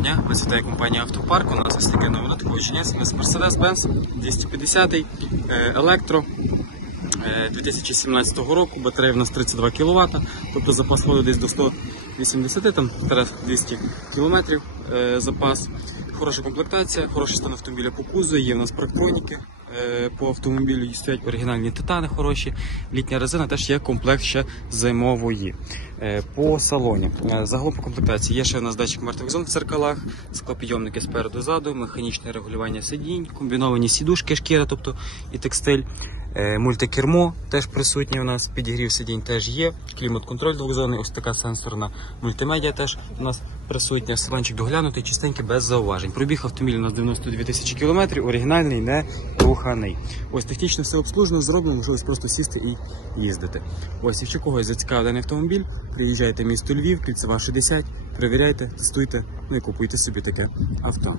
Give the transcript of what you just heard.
дня, вас вітає компанія Автопарк. У нас ось таке нове надходження. Це Mercedes-Benz 250 електро 2017 року. Батарея в нас 32 кВт, тобто запас ходу десь до 180 200 км запас. Хороша комплектація, хороший стан автомобіля по кузову, є в нас парктроніки. По автомобілю стоять оригінальні титани хороші, літня резина, теж є комплект ще зимової. По салоні, загалом по комплектації є ще у нас датчик мертвих зон в дзеркалах, склопідйомники спереду-ззаду, механічне регулювання сидінь, комбіновані сідушки, шкіра, тобто і текстиль, мультикермо теж присутнє у нас, підігрів сидінь теж є, клімат-контроль двохзонний, ось така сенсорна мультимедіа теж у нас присутня, салончик доглянутий, чистенький, без зауважень. Пробіг автомобіля у нас 92 тисячі кілометрів, оригінальний, не руханий. Ось технічно все обслужено, зроблено, можливість просто сісти і їздити. Ось, якщо когось зацікавив даний автомобіль, приїжджайте в місто Львів, Кільцева 60, перевіряйте, тестуйте, ну і купуйте собі таке авто.